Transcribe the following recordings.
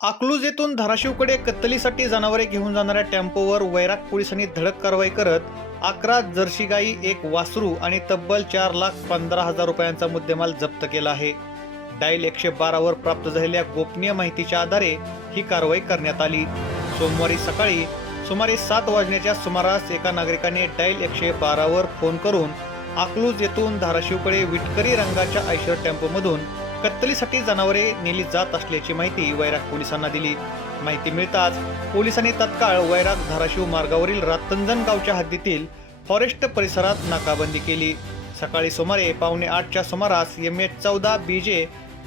अकलूज येथून धाराशिवकडे कत्तलीसाठी जनावरे घेऊन जाणाऱ्या टेम्पोवर वैराग पोलिसांनी धडक कारवाई करत 11 जर्सी गाई, एक वासरू आणि तब्बल 4,15,000 रुपयांचा मुद्देमाल जप्त केला आहे. डायल 112 वर प्राप्त झालेल्या गोपनीय माहितीच्या आधारे ही कारवाई करण्यात आली. सोमवारी सकाळी सुमारे 7 वाजण्याच्या सुमारास एका नागरिकाने डायल 112 वर फोन करून अकलूज येथून धाराशिवकडे विटकरी रंगाच्या आयशर टेम्पोमधून कत्तलीसाठी जनावरे नेली जात असल्याची माहिती वैराग पोलिसांना दिली. माहिती मिळताच पोलिसांनी तत्काळ वैराग धाराशिव मार्गावरील रातंजण गावच्या हद्दीतील फॉरेस्ट परिसरात नाकाबंदी केली. सकाळी सुमारे 7:45च्या सुमारास MH14 BJ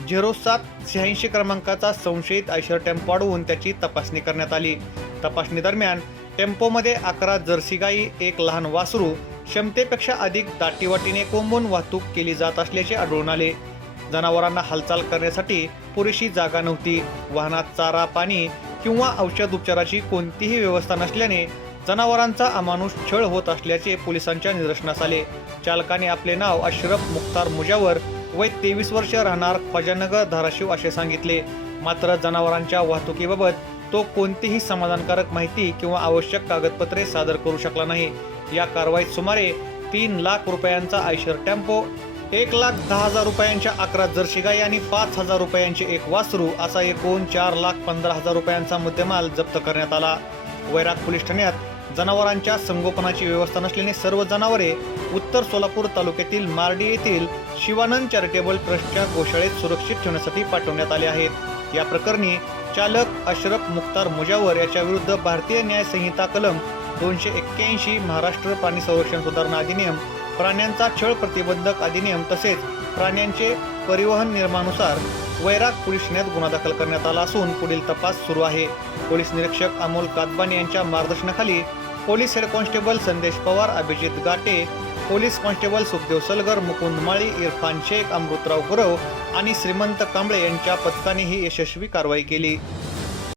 0786 क्रमांकाचा संशयित आयशर टेम्पो अडवून त्याची तपासणी करण्यात आली. तपासणी दरम्यान टेम्पोमध्ये 11 जर्सी गाई, एक लहान वासरू क्षमतेपेक्षा अधिक दाटीवाटीने कोंबून वाहतूक केली जात असल्याचे आढळून आले. जनावरांना हालचाल करण्यासाठी पुरेशी जागा नव्हती. वाहनात चारा, पाणी किंवा औषध उपचाराची कोणतीही व्यवस्था नसल्याने जनावरांचा अमानुष छळ होत असल्याचे पोलिसांच्या निदर्शनास आले. चालकाने आपले नाव अशरफ मुख्तार मुजावर, वय 23 वर्ष, राहणार ख्वाजानगर, धाराशिव असे सांगितले. मात्र जनावरांच्या वाहतुकीबाबत तो कोणतीही समाधानकारक माहिती किंवा आवश्यक कागदपत्रे सादर करू शकला नाही. या कारवाईत सुमारे 3 लाख रुपयांचा आयशर टेम्पो, 1,10,000 रुपयांच्या 11 जर्सी गाई आणि 5,000 रुपयांचे एक वासरू असा एकूण 4,15,000 रुपयांचा मुद्देमाल जप्त करण्यात आला. वैराग पोलीस ठाण्यात जनावरांच्या संगोपनाची व्यवस्था नसल्याने सर्व जनावरे उत्तर सोलापूर तालुक्यातील मार्डी येथील शिवानंद चॅरिटेबल ट्रस्टच्या गोशाळेत सुरक्षित ठेवण्यासाठी पाठवण्यात आले आहेत. या प्रकरणी चालक अशरफ मुख्तार मुजावर याच्या विरुद्ध भारतीय न्याय संहिता कलम 281, महाराष्ट्र प्राणी संरक्षण सुधारणा अधिनियम, प्राण्यांचा छळ प्रतिबंधक अधिनियम तसेच प्राण्यांचे परिवहन नियमानुसार वैराग पोलीस ठाण्यात गुन्हा दाखल करण्यात आला असून पुढील तपास सुरू आहे. पोलीस निरीक्षक अमोल कादबाने यांच्या मार्गदर्शनाखाली पोलीस हेड कॉन्स्टेबल संदेश पवार, अभिजित गाटे, पोलीस कॉन्स्टेबल सुखदेव सलगर, मुकुंद माळी, इरफान शेख, अमृतराव गुरव आणि श्रीमंत कांबळे यांच्या पथकाने ही यशस्वी कारवाई केली.